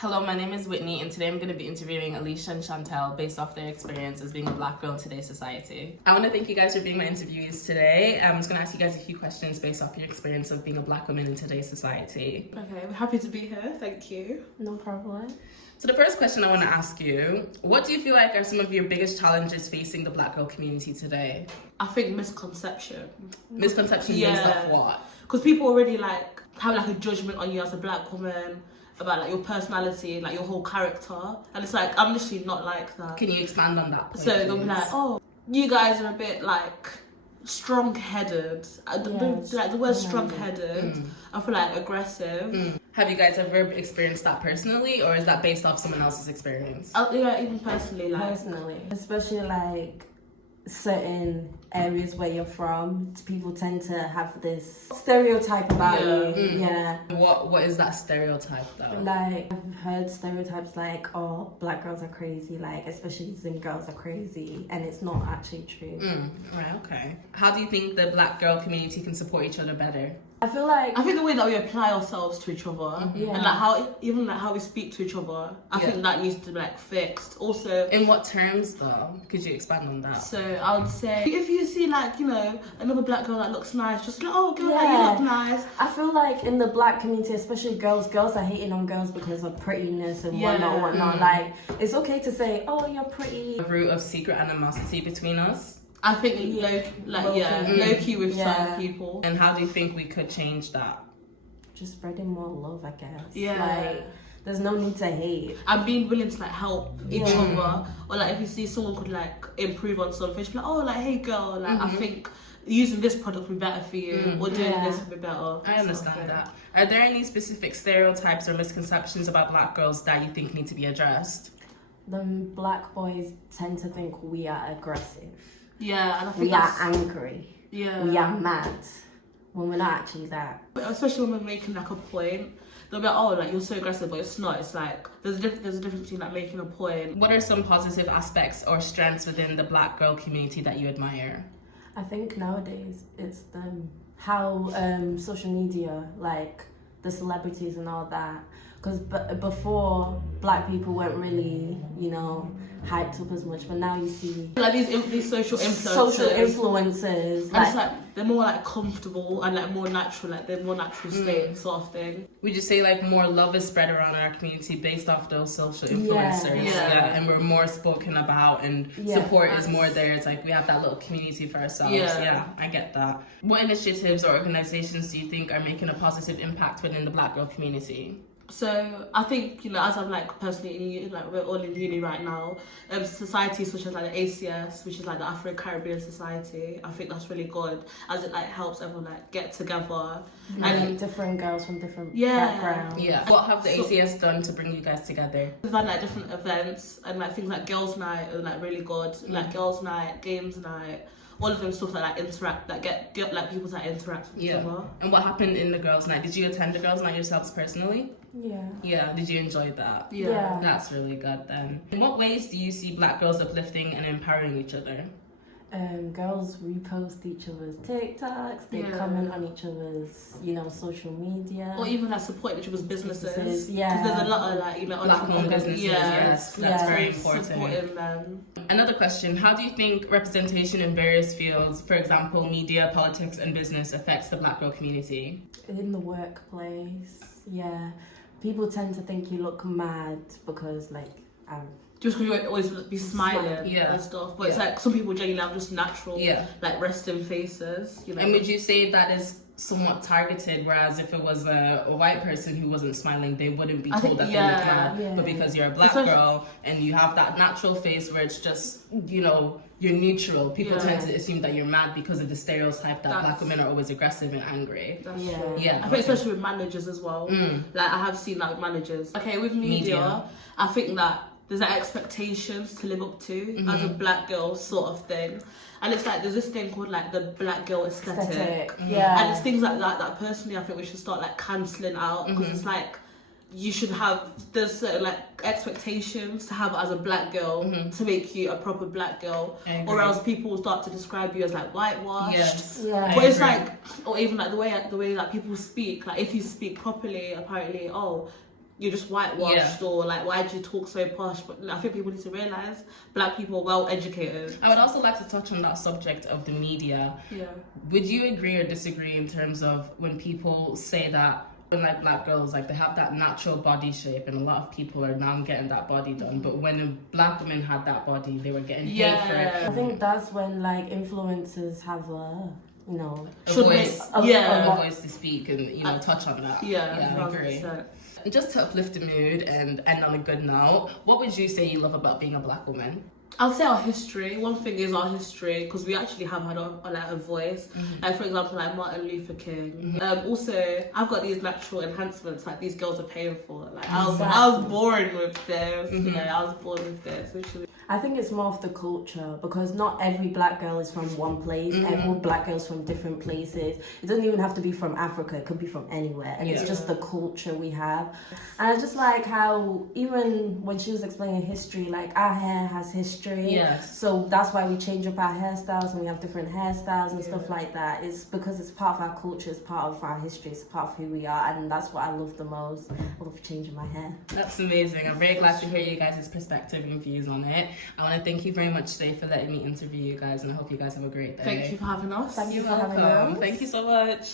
Hello, my name is Whitney, and today I'm going to be interviewing Alicia and Chantel based off their experience as being a black girl in today's society. I want to thank you guys for being my interviewees today. I'm just going to ask you guys a few questions based off your experience of being a black woman in today's society. Okay, we're happy to be here. Thank you. No problem. So the first question I want to ask you, what do you feel like are some of your biggest challenges facing the black girl community today? I think misconception. Misconception based off what? Because people already have a judgment on you as a black woman about your personality, your whole character, and it's I'm literally not like that. Can you expand on that point, So they'll be please? like, oh, you guys are a bit strong-headed. The word strong-headed, I feel aggressive. Have you guys ever experienced that personally, or is that based off someone else's experience? Even personally, Especially certain areas where you're from, people tend to have this stereotype about you. Yeah. What is that stereotype though? I've heard stereotypes oh, black girls are crazy, especially Zim girls are crazy, and it's not actually true. Right, okay. How do you think the black girl community can support each other better? I feel I think the way that we apply ourselves to each other Yeah. and how we speak to each other, I think that needs to be fixed. Also, In what terms though? Could you expand on that? so I would say if you see another black girl that looks nice, just oh girl, Yeah. you look nice. I feel in the black community, especially girls are hating on girls because of prettiness and whatnot. It's okay to say, oh, you're pretty. A root of secret animosity between us? I think low key with certain people. And how do you think we could change that? Just spreading more love, I guess. Yeah. There's no need to hate. And being willing to help each other, or if you see someone could improve on something, just be oh hey girl, I think using this product would be better for you, or doing this would be better. I understand that. Are there any specific stereotypes or misconceptions about black girls that you think need to be addressed? The black boys tend to think we are aggressive. Yeah, and I think We are angry. Yeah. We are mad. When we're not actually that. Especially when we're making a point, they'll be you're so aggressive, but it's not. It's there's a difference between making a point. What are some positive aspects or strengths within the black girl community that you admire? I think nowadays it's how social media, the celebrities and all that. Because before, black people weren't really, hyped up as much, but now you see these social influencers. And it's they're more comfortable and more natural, they're more natural state sort of thing. Would you say more love is spread around our community based off those social influencers? Yeah. And we're more spoken about and support is more there. It's we have that little community for ourselves. Yeah, I get that. What initiatives or organizations do you think are making a positive impact within the black girl community? So I think as I'm personally in uni, we're all in uni right now. Societies such as the ACS, which is the Afro-Caribbean Society, I think that's really good as it helps everyone get together and different girls from different backgrounds. Yeah. What have the ACS done to bring you guys together? We've had different events and things girls' night are really good. Girls' night, games night. All of them stuff interact, get people to interact with each other. And what happened in the girls' night? Did you attend the girls' night yourselves personally? Yeah. Yeah. Did you enjoy that? Yeah. That's really good then. In what ways do you see black girls uplifting and empowering each other? Girls repost each other's TikToks, they comment on each other's, social media. Or even support each other's businesses. Yeah. Because there's a lot of black-owned businesses, yes. That's very important. Supporting them. Another question, how do you think representation in various fields, for example, media, politics, and business, affects the black girl community? In the workplace, people tend to think you look mad because, just because you always be smiling and stuff. But it's some people genuinely have just natural, resting faces, And would you say that is somewhat targeted, whereas if it was a white person who wasn't smiling, they wouldn't be told that they look mad. But because you're a black girl and you have that natural face where it's just, you're neutral, people tend to assume that you're mad because of the stereotype that black women are always aggressive and angry. That's true. Yeah. I think especially with managers as well. I have seen that with managers. Okay, with media. I think that there's expectations to live up to as a black girl sort of thing. And it's there's this thing called the black girl aesthetic. Yeah. And it's things like that personally I think we should start cancelling out, because it's you should have, there's certain expectations to have as a black girl to make you a proper black girl, or else people will start to describe you as whitewashed. Yes. Yeah. But it's or even the way that people speak, if you speak properly, apparently you're just whitewashed, or like, why do you talk so posh? But I think people need to realise black people are well educated. I would also like to touch on that subject of the media. Yeah. Would you agree or disagree in terms of when people say that when like black girls, like they have that natural body shape, and a lot of people are now getting that body done, but when a black woman had that body, they were getting hate for it. I think that's when like influencers have a a voice, a voice to speak and touch on that. Yeah, I agree. And just to uplift the mood and end on a good note, what would you say you love about being a black woman? I'll say our history. One thing is our history, because we actually have had a voice. Like, for example, like Martin Luther King. Also, I've got these natural enhancements like these girls are paying for. Like, I was born with this. I was born with this. Literally. I think it's more of the culture, because not every black girl is from one place. Every black girl is from different places. It doesn't even have to be from Africa. It could be from anywhere. And it's just the culture we have. And I just like how even when she was explaining history, like our hair has history. Yes. So that's why we change up our hairstyles and we have different hairstyles and stuff like that. It's because it's part of our culture, it's part of our history, it's part of who we are. And that's what I love the most. I love changing my hair. That's amazing. I'm very glad to hear you guys' perspective and views on it. I want to thank you very much today for letting me interview you guys, and I hope you guys have a great day. Thank you for having us. Thank you You're for having welcome. us. Thank you so much.